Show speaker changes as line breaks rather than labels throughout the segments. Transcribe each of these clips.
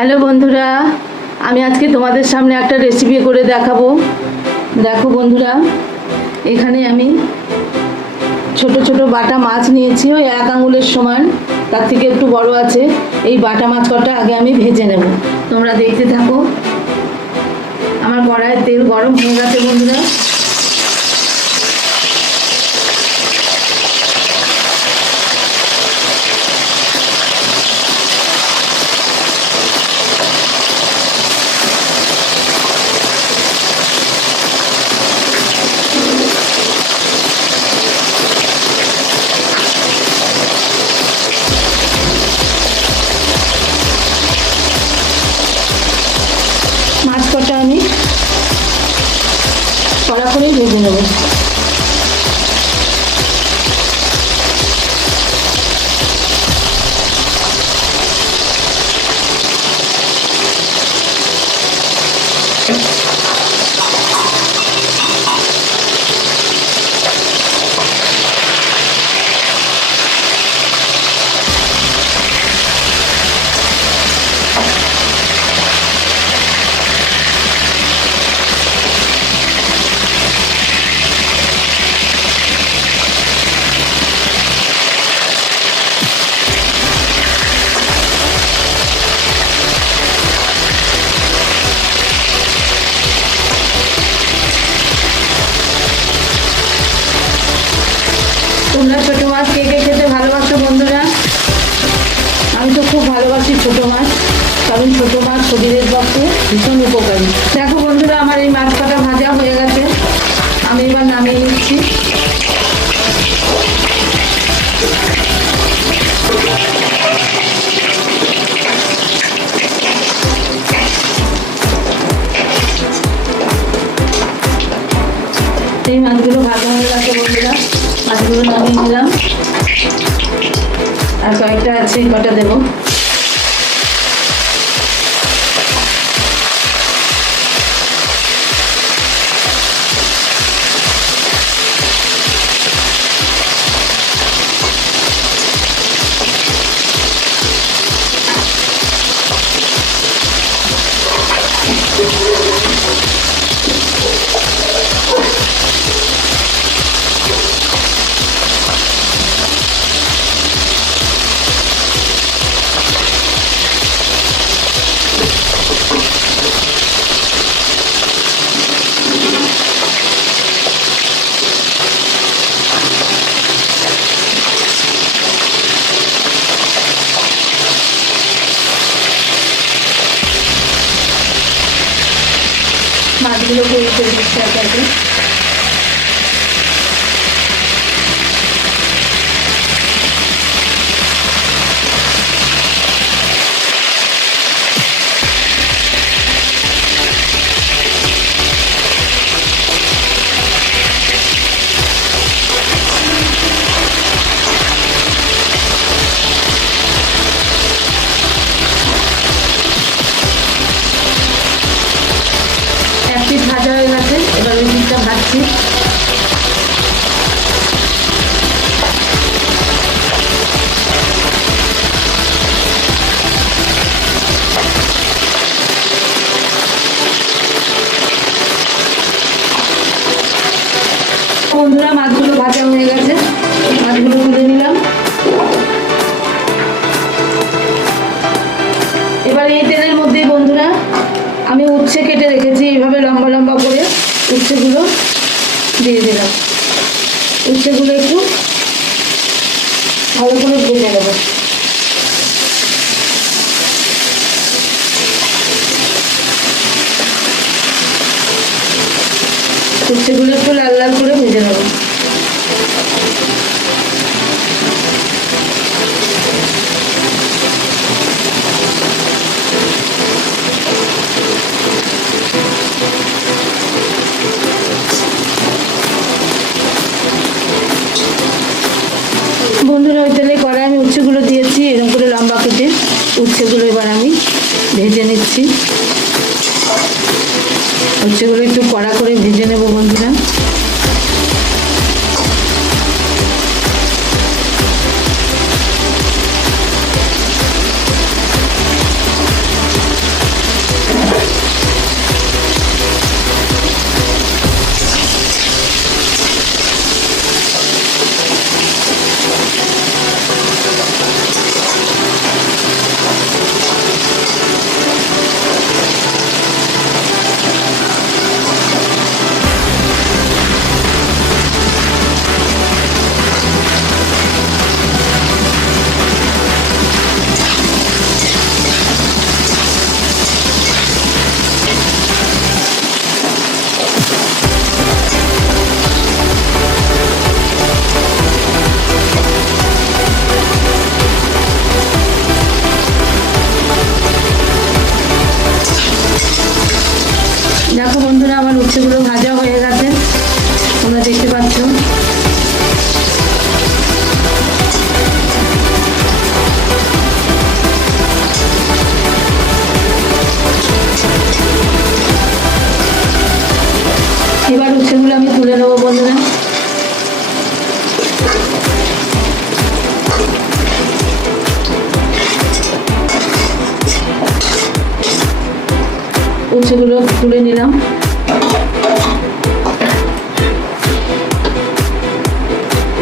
Hello বন্ধুরা, আমি আজকে তোমাদের সামনে একটা রেসিপি করে দেখাবো। দেখো বন্ধুরা, এখানে আমি ছোট ছোট বাটা মাছ নিয়েছি, ওই এক আঙুলের সমান, তার থেকে একটু বড় আছে। এই বাটা মাছ কটা আগে আমি ভেজে নেব। তোমরা দেখতে থাকো। আমার কড়াইয়ের তেল গরম হয়ে গেছে বন্ধুরা। শরীরের পক্ষে ভীষণ উপকারী। দেখো বন্ধুরা, আমার এই মাছ কটা ভাজা হয়ে গেছে। আমি এবার নামিয়ে নিচ্ছি। এই মাছগুলো ভাজা হয়ে গেছে বন্ধুরা। মাছগুলো নামিয়ে নিলাম। আর কয়েকটা আছে, কটা দেবো। করে করে দিচ্ছি উচ্ছেগুলো একটু ভালো করে ভেজে নেব। উচ্ছেগুলো একটু লাল লাল করে ভেজে নেব। উচ্ছেগুলো একটু কড়া করে ভেজে নেব বন্ধুরা।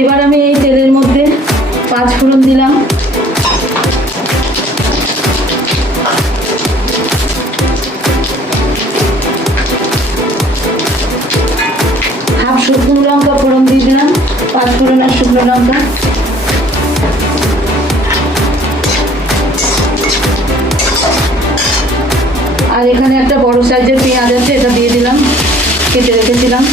এবার আমি এই তেলের মধ্যে পাঁচ ফোড়ন দিলাম। হাফ শুকনো লঙ্কা ফোড়ন দিয়ে দিলাম, পাঁচ ফোড়ন আর শুকনো লঙ্কা। আর এখানে একটা বড় সাইজের পেঁয়াজ আছে, এটা দিয়ে দিলাম, কেটে রেখেছিলাম।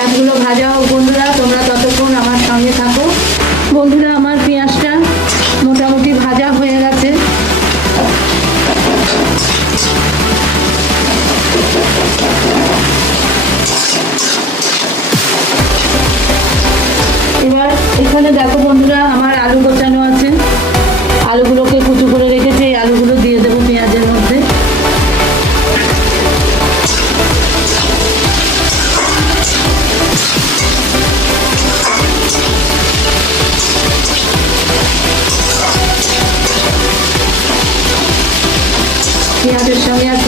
পেঁয়াজগুলো ভাজা হোক বন্ধুরা তোমরা ততক্ষণ আমার সঙ্গে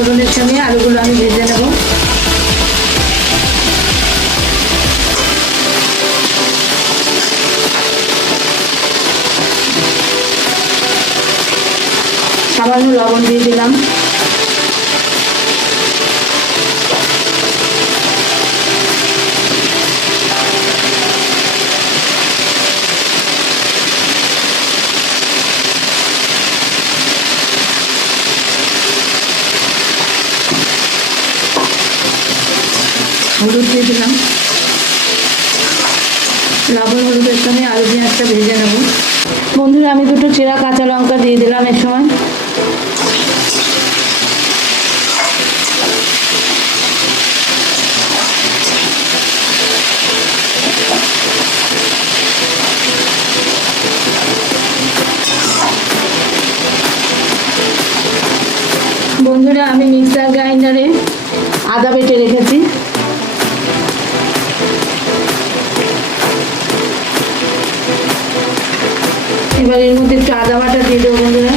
ফোড়নের সঙ্গে আলুগুলো আমি ভেজে নেব। সামান্য লবণ দিয়ে দিলাম। আলু ভেজে নেব। বন্ধুরা, আমি দুটো চেরা কাঁচা লঙ্কা দিয়ে দিলাম এর সময়। বন্ধুরা, আমি মিক্সার গ্রাইন্ডারে আদা বেটে রেখেছি। এবার এর মধ্যে একটু আদা বাটা দিয়ে দেবো বন্ধুরা।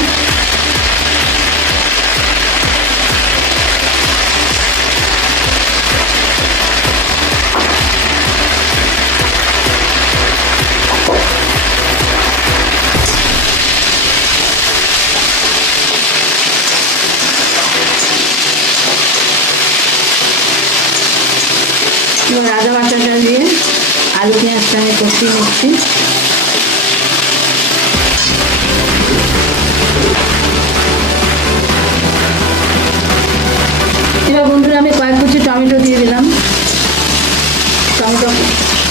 এবার আদা বাটাটা দিয়ে আলু পেঁয়াজটা আমি কষিয়ে নিচ্ছি।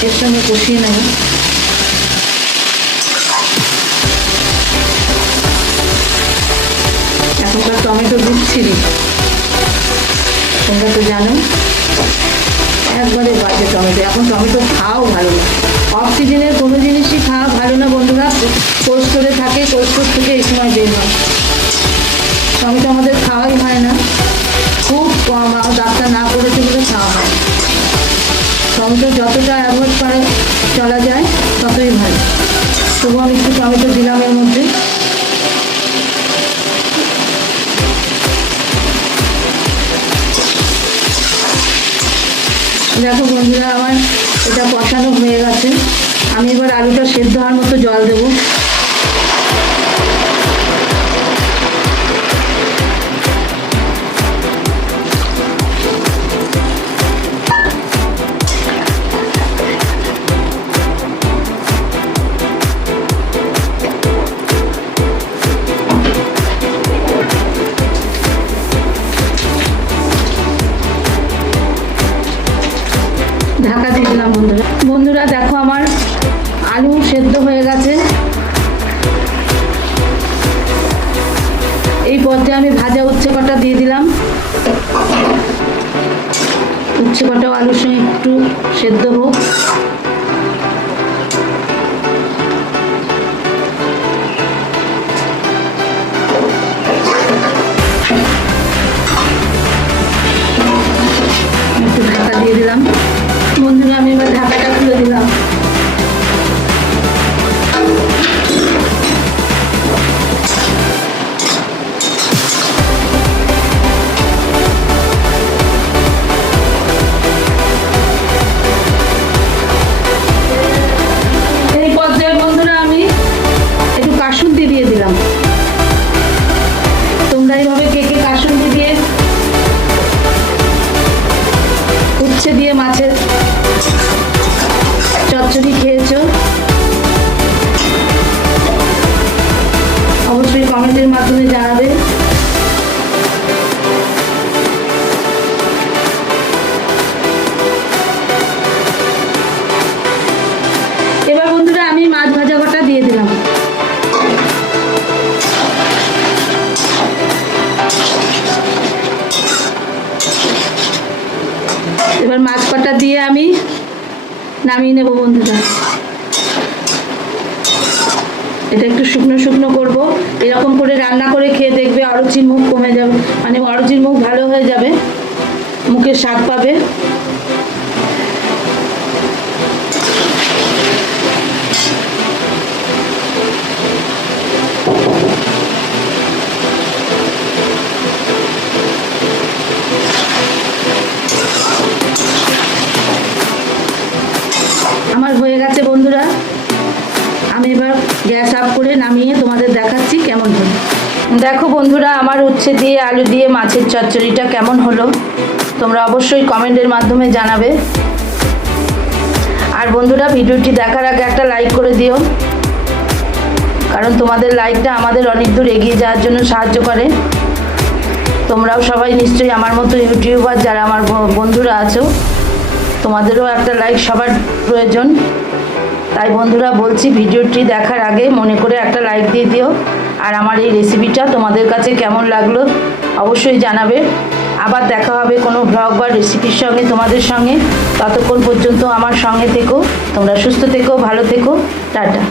এর সঙ্গে কষিয়ে নেব। এখনকার টমেটো দিচ্ছিলি। তোমরা তো জানো, একবারে বাজে টমেটো। এখন টমেটো খাওয়াও ভালো না। অফ সিজনের কোনো জিনিসই খাওয়া ভালো না বন্ধুরা। কোর্স করে থাকে কোর্স থেকে এই সময় বের হয়। টমেটো আমাদের খাওয়াই হয় না। খুব কম ডাক্তার না করেছে বলে খাওয়া হয় টমেটো যতটা অ্যাভয়েড করে, চলা যায়, ততই ভালো। তবু আমি একটু টমেটো দিলাম এর মধ্যে। দেখো বন্ধুরা, আমার এটা কষানো হয়ে গেছে। আমি এবার আলুটা সেদ্ধ হওয়ার মতো জল দেবো। উচ্ছে কটাও আলুর সঙ্গে একটু সেদ্ধ হোক। একটু ঢাকা দিয়ে দিলাম। বন্ধুরা আমি এবার কমেন্টের মাধ্যমে জানাবে এবার বন্ধুরা, আমি মাছ ভাজা কটা দিয়ে দিলাম। এবার মাছ কটা দিয়ে আমি নামিয়ে নেব বন্ধুরা। এটা একটু শুকনো শুকনো করব। এরকম করে রান্না করে খেয়ে দেখবে অরুচির মুখ কমে যাবে। মানে অরুচির মুখ ভালো হয়ে যাবে। মুখে স্বাদ পাবে। নামিয়ে তোমাদের দেখাচ্ছি কেমন হলো। দেখো বন্ধুরা, আমার উচ্ছে দিয়ে আলু দিয়ে মাছের চচ্চড়িটা কেমন হলো, তোমরা অবশ্যই কমেন্টের মাধ্যমে জানাবে। আর বন্ধুরা, ভিডিওটি দেখার আগে একটা লাইক করে দিও, কারণ তোমাদের লাইকটা আমাদের অনেক দূর এগিয়ে যাওয়ার জন্য সাহায্য করে। তোমরাও সবাই নিশ্চয়ই আমার মতো ইউটিউবার যারা আমার বন্ধুরা আছো, তোমাদেরও একটা লাইক সবার প্রয়োজন। তাই বন্ধুরা বলছি ভিডিওটি দেখার আগে মনে করে একটা লাইক দিয়ে দিও। আর আমার এই রেসিপিটা তোমাদের কাছে কেমন লাগল অবশ্যই জানাবে। আবার দেখা হবে কোনো ব্লগ বা রেসিপির সঙ্গে তোমাদের সঙ্গে। ততক্ষণ পর্যন্ত আমার সঙ্গে থেকো, তোমরা সুস্থ থেকো, ভালো থেকো, টাটা।